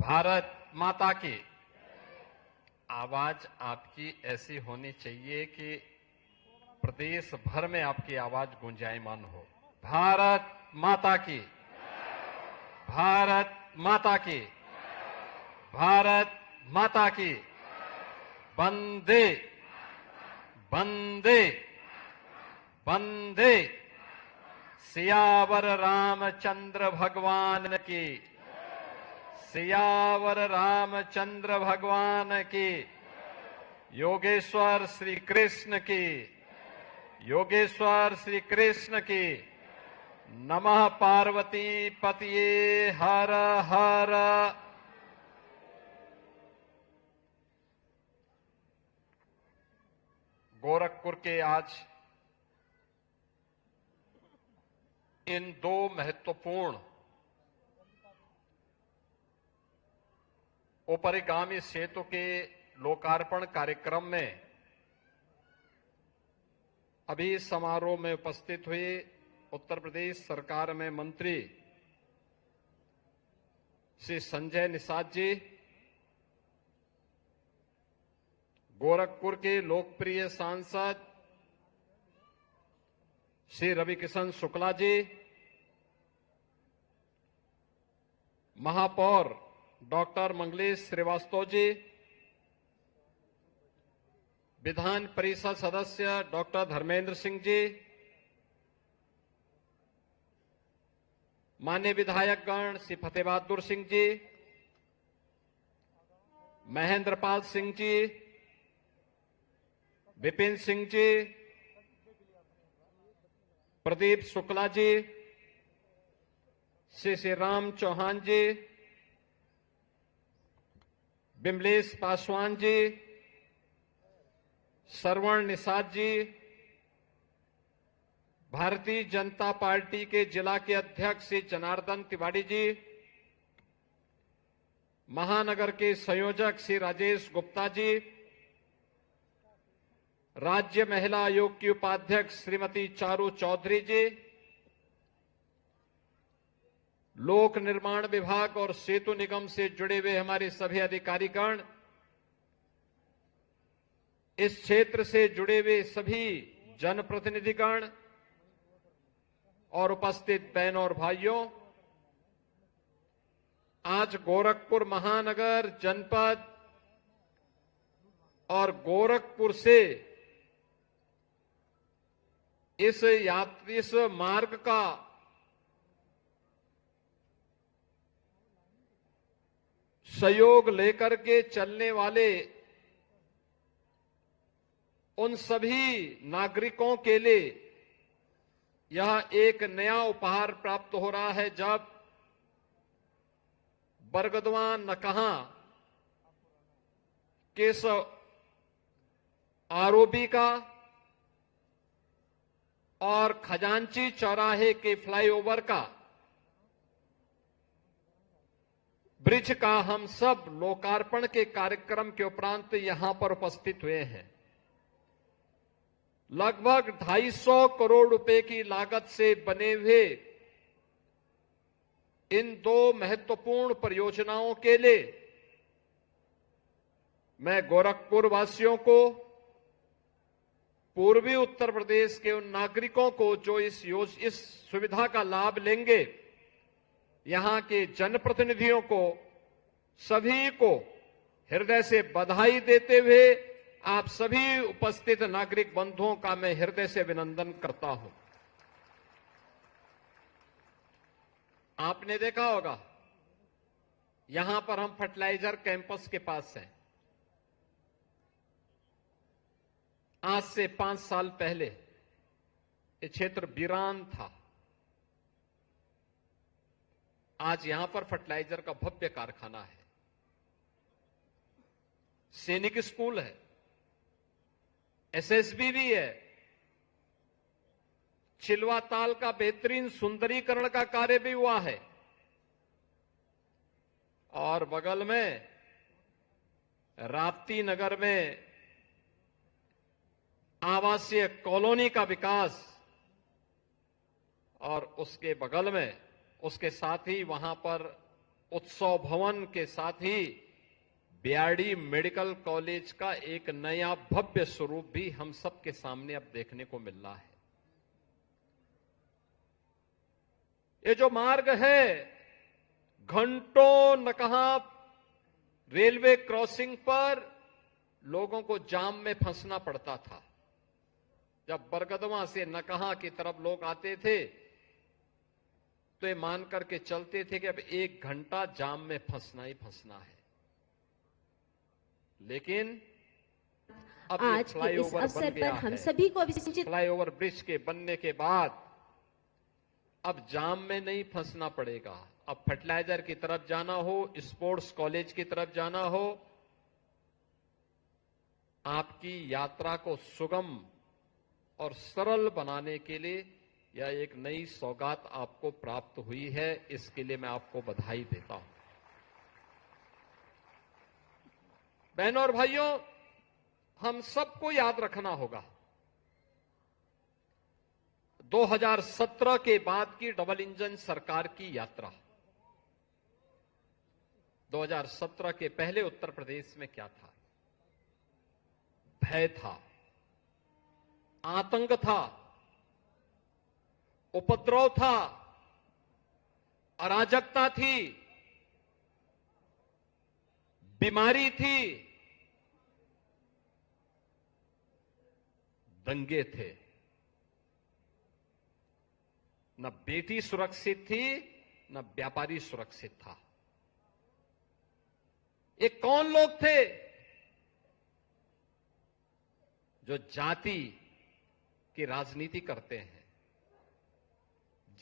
भारत माता की। आवाज आपकी ऐसी होनी चाहिए कि प्रदेश भर में आपकी आवाज गुंजायमान हो। भारत माता की। भारत माता की। भारत माता की। वंदे वंदे वंदे। सियावर रामचंद्र भगवान की। सियावर रामचंद्र भगवान की। योगेश्वर श्री कृष्ण की। योगेश्वर श्री कृष्ण की। नमः पार्वती पतिये हर हर। गोरखपुर के आज इन दो महत्वपूर्ण ऊपरीगामी सेतु के लोकार्पण कार्यक्रम में अभी समारोह में उपस्थित हुए उत्तर प्रदेश सरकार में मंत्री श्री संजय निषाद जी, गोरखपुर के लोकप्रिय सांसद श्री रविकिशन शुक्ला जी, महापौर डॉक्टर मंगलेश श्रीवास्तव जी, विधान परिषद सदस्य डॉक्टर धर्मेंद्र सिंह जी, माननीय विधायकगण श्री फतेह बहादुर सिंह जी, महेंद्र पाल सिंह जी, विपिन सिंह जी, प्रदीप शुक्ला जी, श्री राम चौहान जी, बिमलेश पासवान जी, श्रवण निषाद जी, भारतीय जनता पार्टी के जिला के अध्यक्ष श्री जनार्दन तिवारी जी, महानगर के संयोजक श्री राजेश गुप्ता जी, राज्य महिला आयोग की उपाध्यक्ष श्रीमती चारू चौधरी जी, लोक निर्माण विभाग और सेतु निगम से जुड़े हुए हमारे सभी अधिकारीगण, इस क्षेत्र से जुड़े हुए सभी जनप्रतिनिधिगण और उपस्थित बहनों और भाइयों, आज गोरखपुर महानगर जनपद और गोरखपुर से इस मार्ग का सहयोग लेकर के चलने वाले उन सभी नागरिकों के लिए यह एक नया उपहार प्राप्त हो रहा है, जब बरगदवा नकहा के आरओबी का और खजांची चौराहे के फ्लाईओवर का ब्रिज का हम सब लोकार्पण के कार्यक्रम के उपरांत यहां पर उपस्थित हुए हैं। लगभग 250 करोड़ रुपए की लागत से बने हुए इन दो महत्वपूर्ण परियोजनाओं के लिए मैं गोरखपुर वासियों को, पूर्वी उत्तर प्रदेश के उन नागरिकों को जो इस सुविधा का लाभ लेंगे, यहां के जनप्रतिनिधियों को, सभी को हृदय से बधाई देते हुए आप सभी उपस्थित नागरिक बंधुओं का मैं हृदय से अभिनंदन करता हूं। आपने देखा होगा, यहां पर हम फर्टिलाइजर कैंपस के पास हैं। आज से 5 साल पहले ये क्षेत्र वीरान था। आज यहां पर फर्टिलाइजर का भव्य कारखाना है, सैनिक स्कूल है, एसएसबी भी है, चिलवा ताल का बेहतरीन सुंदरीकरण का कार्य भी हुआ है, और बगल में राप्ती नगर में आवासीय कॉलोनी का विकास, और उसके बगल में, उसके साथ ही वहां पर उत्सव भवन के साथ ही बीआरडी मेडिकल कॉलेज का एक नया भव्य स्वरूप भी हम सबके सामने अब देखने को मिल रहा है। ये जो मार्ग है, घंटों नकहा रेलवे क्रॉसिंग पर लोगों को जाम में फंसना पड़ता था। जब बरगदवा से नकहा की तरफ लोग आते थे तो ये मान करके चलते थे कि अब 1 घंटा जाम में फंसना ही फंसना है। लेकिन अब ये आज के इस अवसर पर हम सभी को अभिषेचित फ्लाईओवर ब्रिज के बनने के बाद अब जाम में नहीं फंसना पड़ेगा। अब फर्टिलाइजर की तरफ जाना हो, स्पोर्ट्स कॉलेज की तरफ जाना हो, आपकी यात्रा को सुगम और सरल बनाने के लिए यह एक नई सौगात आपको प्राप्त हुई है। इसके लिए मैं आपको बधाई देता हूं। बहनों और भाइयों, हम सबको याद रखना होगा 2017 के बाद की डबल इंजन सरकार की यात्रा। 2017 के पहले उत्तर प्रदेश में क्या था? भय था, आतंक था, उपद्रव था, अराजकता थी, बीमारी थी, दंगे थे। न बेटी सुरक्षित थी, न व्यापारी सुरक्षित था। ये कौन लोग थे जो जाति की राजनीति करते हैं,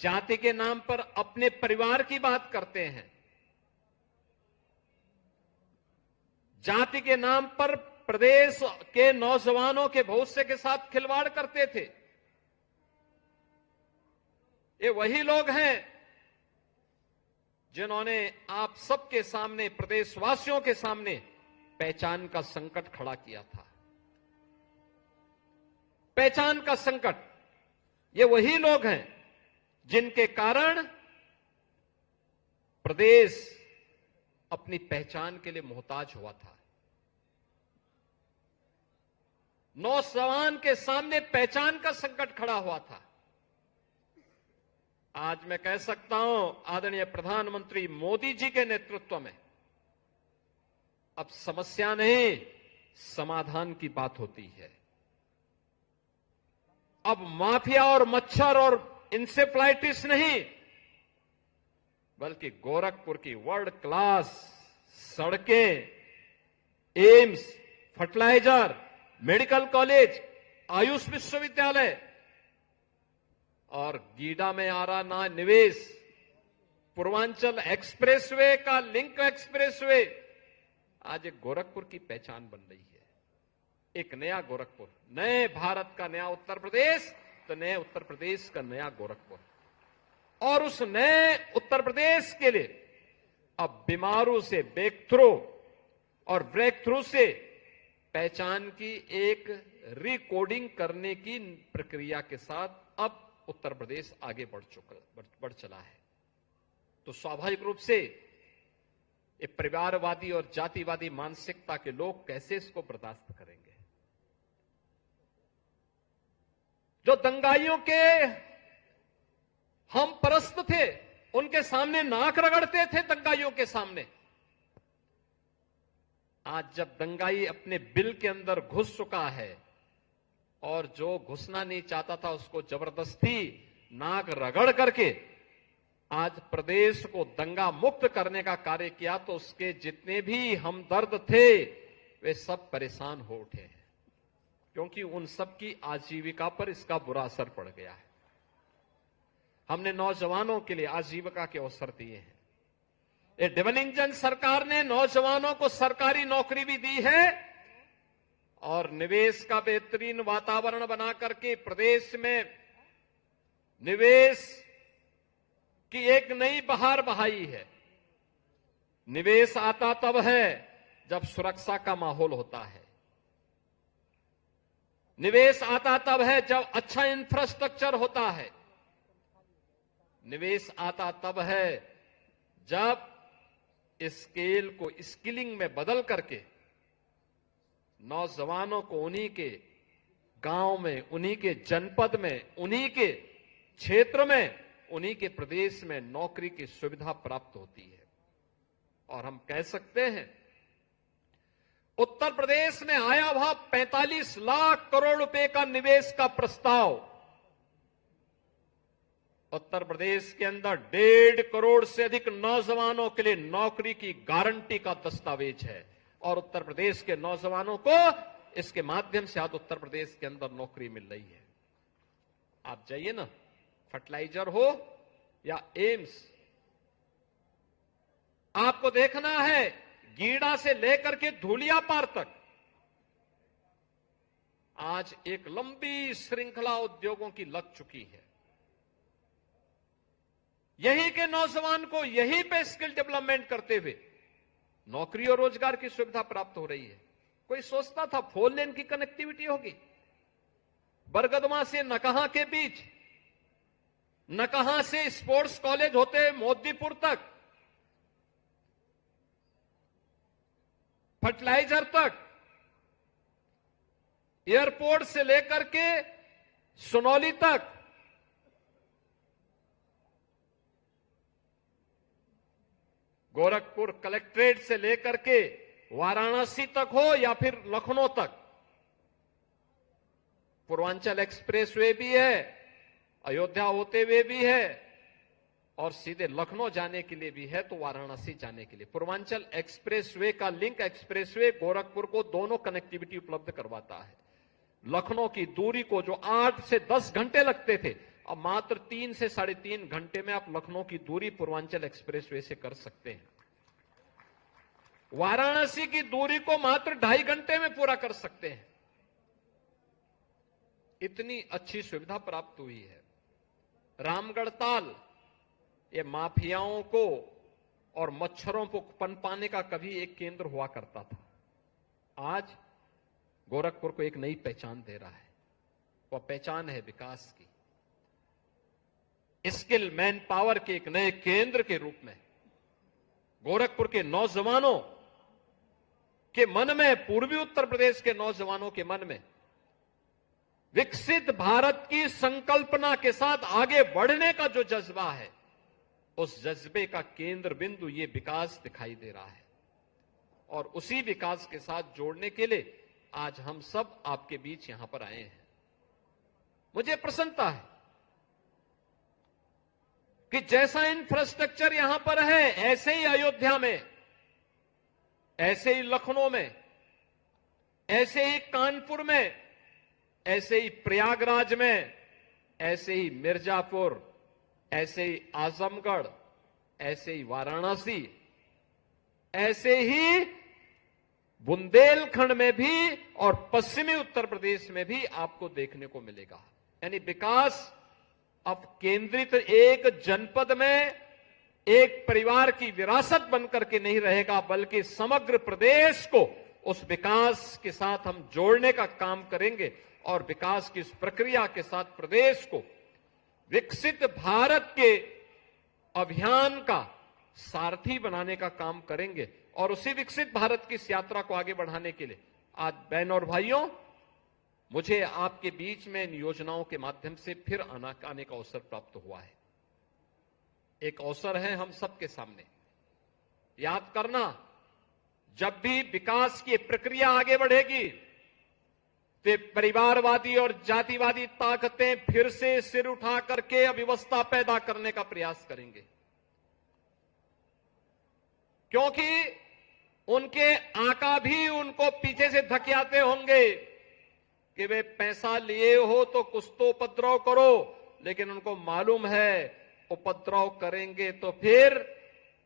जाति के नाम पर अपने परिवार की बात करते हैं, जाति के नाम पर प्रदेश के नौजवानों के भविष्य के साथ खिलवाड़ करते थे? ये वही लोग हैं जिन्होंने आप सबके सामने, प्रदेशवासियों के सामने पहचान का संकट खड़ा किया था। पहचान का संकट, ये वही लोग हैं जिनके कारण प्रदेश अपनी पहचान के लिए मोहताज हुआ था। नौजवान के सामने पहचान का संकट खड़ा हुआ था। आज मैं कह सकता हूं, आदरणीय प्रधानमंत्री मोदी जी के नेतृत्व में अब समस्या नहीं, समाधान की बात होती है। अब माफिया और मच्छर और इंसेफ्लाइटिस नहीं, बल्कि गोरखपुर की वर्ल्ड क्लास सड़कें, AIIMS, fertilizer, medical college, Ayush विश्वविद्यालय और गीडा में आ रहा ना निवेश, पूर्वांचल एक्सप्रेसवे का लिंक एक्सप्रेसवे, आज एक गोरखपुर की पहचान बन रही है। एक नया गोरखपुर, नए भारत का नया उत्तर प्रदेश, तो नए उत्तर प्रदेश का नया गोरखपुर। और उस नए उत्तर प्रदेश के लिए अब बीमारू से ब्रेक थ्रू और ब्रेक थ्रू से पहचान की एक रिकोडिंग करने की प्रक्रिया के साथ अब उत्तर प्रदेश आगे बढ़ चला है। तो स्वाभाविक रूप से ये परिवारवादी और जातिवादी मानसिकता के लोग कैसे इसको बर्दाश्त करेंगे? जो दंगाइयों के हम परस्त थे, उनके सामने नाक रगड़ते थे दंगाइयों के सामने, आज जब दंगाई अपने बिल के अंदर घुस चुका है और जो घुसना नहीं चाहता था उसको जबरदस्ती नाक रगड़ करके आज प्रदेश को दंगा मुक्त करने का कार्य किया, तो उसके जितने भी हमदर्द थे वे सब परेशान हो उठे हैं, क्योंकि उन सब की आजीविका पर इसका बुरा असर पड़ गया है। हमने नौजवानों के लिए आजीविका के अवसर दिए हैं। ये डबल इंजन सरकार ने नौजवानों को सरकारी नौकरी भी दी है और निवेश का बेहतरीन वातावरण बना करके प्रदेश में निवेश की एक नई बहार बहाई है। निवेश आता तब है जब सुरक्षा का माहौल होता है। निवेश आता तब है जब अच्छा इंफ्रास्ट्रक्चर होता है। निवेश आता तब है जब स्केल को स्किलिंग में बदल करके नौजवानों को उन्हीं के गांव में, उन्हीं के जनपद में, उन्हीं के क्षेत्र में, उन्हीं के प्रदेश में नौकरी की सुविधा प्राप्त होती है। और हम कह सकते हैं उत्तर प्रदेश में आया हुआ 45 लाख करोड़ रुपए का निवेश का प्रस्ताव उत्तर प्रदेश के अंदर 1.5 करोड़ से अधिक नौजवानों के लिए नौकरी की गारंटी का दस्तावेज है। और उत्तर प्रदेश के नौजवानों को इसके माध्यम से आज उत्तर प्रदेश के अंदर नौकरी मिल रही है। आप जाइए ना, फर्टिलाइजर हो या एम्स, आपको देखना है गीड़ा से लेकर के धूलियापार तक आज एक लंबी श्रृंखला उद्योगों की लग चुकी है। यहीं के नौजवान को यहीं पे स्किल डेवलपमेंट करते हुए नौकरी और रोजगार की सुविधा प्राप्त हो रही है। कोई सोचता था 4 लेन की कनेक्टिविटी होगी बरगदवा से नकहा के बीच, नकहा से स्पोर्ट्स कॉलेज होते मोदीपुर तक, फर्टिलाइजर तक, एयरपोर्ट से लेकर के सुनौली तक, गोरखपुर कलेक्ट्रेट से लेकर के वाराणसी तक हो या फिर लखनऊ तक, पूर्वांचल एक्सप्रेसवे भी है, अयोध्या होते हुए भी है और सीधे लखनऊ जाने के लिए भी है, तो वाराणसी जाने के लिए पूर्वांचल एक्सप्रेसवे का लिंक एक्सप्रेसवे गोरखपुर को दोनों कनेक्टिविटी उपलब्ध करवाता है। लखनऊ की दूरी को जो 8 से 10 घंटे लगते थे, अब मात्र 3 से 3.5 घंटे में आप लखनऊ की दूरी पूर्वांचल एक्सप्रेसवे से कर सकते हैं। वाराणसी की दूरी को मात्र 2.5 घंटे में पूरा कर सकते हैं। इतनी अच्छी सुविधा प्राप्त हुई है। रामगढ़ ताल, ये माफियाओं को और मच्छरों को पनपाने का कभी एक केंद्र हुआ करता था, आज गोरखपुर को एक नई पहचान दे रहा है। वह पहचान है विकास की, स्किल मैन पावर के एक नए केंद्र के रूप में गोरखपुर के नौजवानों के मन में, पूर्वी उत्तर प्रदेश के नौजवानों के मन में विकसित भारत की संकल्पना के साथ आगे बढ़ने का जो जज्बा है, उस जज्बे का केंद्र बिंदु ये विकास दिखाई दे रहा है। और उसी विकास के साथ जोड़ने के लिए आज हम सब आपके बीच यहां पर आए हैं। मुझे प्रसन्नता है कि जैसा इंफ्रास्ट्रक्चर यहां पर है, ऐसे ही अयोध्या में, ऐसे ही लखनऊ में, ऐसे ही कानपुर में, ऐसे ही प्रयागराज में, ऐसे ही मिर्जापुर, ऐसे ही आजमगढ़, ऐसे ही वाराणसी, ऐसे ही बुंदेलखंड में भी और पश्चिमी उत्तर प्रदेश में भी आपको देखने को मिलेगा। यानी विकास अब केंद्रित एक जनपद में एक परिवार की विरासत बनकर के नहीं रहेगा, बल्कि समग्र प्रदेश को उस विकास के साथ हम जोड़ने का काम करेंगे और विकास की इस प्रक्रिया के साथ प्रदेश को विकसित भारत के अभियान का सारथी बनाने का काम करेंगे। और उसी विकसित भारत की इस यात्रा को आगे बढ़ाने के लिए आज बहनों और भाइयों, मुझे आपके बीच में इन योजनाओं के माध्यम से फिर आने का अवसर प्राप्त हुआ है। एक अवसर है हम सबके सामने। याद करना, जब भी विकास की प्रक्रिया आगे बढ़ेगी तो परिवारवादी और जातिवादी ताकतें फिर से सिर उठा करके अव्यवस्था पैदा करने का प्रयास करेंगे, क्योंकि उनके आका भी उनको पीछे से धकेलते होंगे कि वे पैसा लिए हो तो कुछ तो उपद्रव करो, लेकिन उनको मालूम है उपद्रव करेंगे तो फिर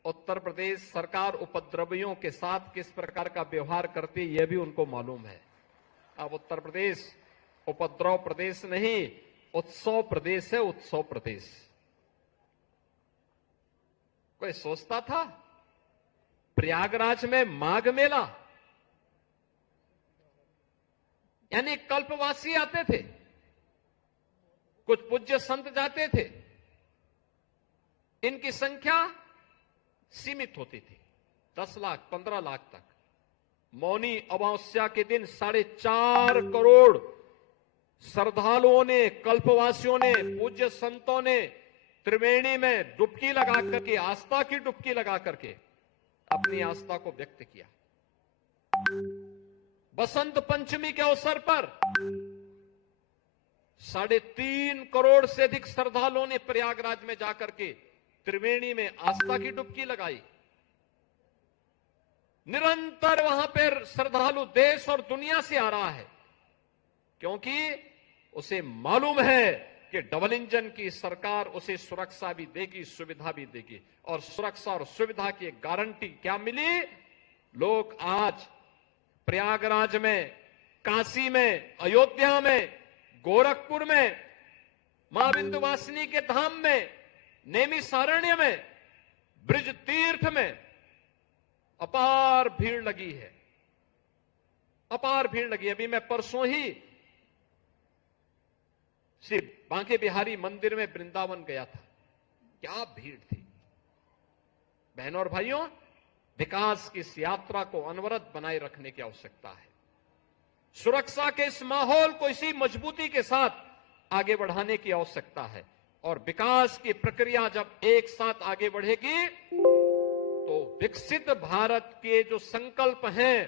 उत्तर प्रदेश सरकार उपद्रवियों के साथ किस प्रकार का व्यवहार करती है, यह भी उनको मालूम है। अब उत्तर प्रदेश उपद्रव प्रदेश नहीं, उत्सव प्रदेश है, उत्सव प्रदेश। कोई सोचता था प्रयागराज में माघ मेला, यानी कल्पवासी आते थे, कुछ पूज्य संत जाते थे, इनकी संख्या सीमित होती थी, 10 लाख 15 लाख तक। मौनी अमावस्या के दिन 4.5 करोड़ श्रद्धालुओं ने, कल्पवासियों ने, पूज्य संतों ने त्रिवेणी में डुबकी लगा करके, आस्था की डुबकी लगा करके अपनी आस्था को व्यक्त किया। बसंत पंचमी के अवसर पर 3.5 करोड़ से अधिक श्रद्धालुओं ने प्रयागराज में जाकर के त्रिवेणी में आस्था की डुबकी लगाई। निरंतर वहां पर श्रद्धालु देश और दुनिया से आ रहा है, क्योंकि उसे मालूम है कि डबल इंजन की सरकार उसे सुरक्षा भी देगी, सुविधा भी देगी। और सुरक्षा और सुविधा की एक गारंटी क्या मिली? लोग आज प्रयागराज में, काशी में, अयोध्या में, गोरखपुर में, मां विंध्यवासिनी के धाम में, नैमिषारण्य में, ब्रिज तीर्थ में अपार भीड़ लगी है, अपार भीड़ लगी। अभी मैं परसों ही श्री बांके बिहारी मंदिर में वृंदावन गया था, क्या भीड़ थी। बहनों और भाइयों, विकास की इस यात्रा को अनवरत बनाए रखने की आवश्यकता है। सुरक्षा के इस माहौल को इसी मजबूती के साथ आगे बढ़ाने की आवश्यकता है। और विकास की प्रक्रिया जब एक साथ आगे बढ़ेगी तो विकसित भारत के जो संकल्प हैं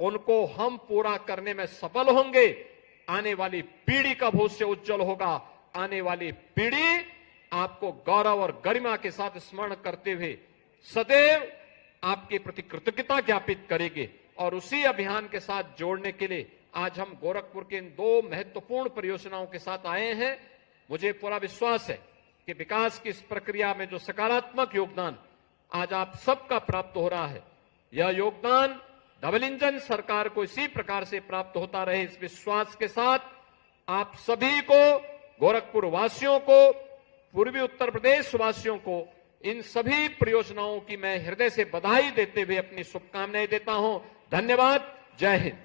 उनको हम पूरा करने में सफल होंगे। आने वाली पीढ़ी का भविष्य उज्जवल होगा। आने वाली पीढ़ी आपको गौरव और गरिमा के साथ स्मरण करते हुए सदैव आपके प्रति कृतज्ञता ज्ञापित करेगी। और उसी अभियान के साथ जोड़ने के लिए आज हम गोरखपुर के इन 2 महत्वपूर्ण परियोजनाओं के साथ आए हैं। मुझे पूरा विश्वास है कि विकास की इस प्रक्रिया में जो सकारात्मक योगदान आज आप सबका प्राप्त हो रहा है, यह योगदान डबल इंजन सरकार को इसी प्रकार से प्राप्त होता रहे, इस विश्वास के साथ आप सभी को, गोरखपुर वासियों को, पूर्वी उत्तर प्रदेश वासियों को इन सभी परियोजनाओं की मैं हृदय से बधाई देते हुए अपनी शुभकामनाएं देता हूं। धन्यवाद। जय हिंद।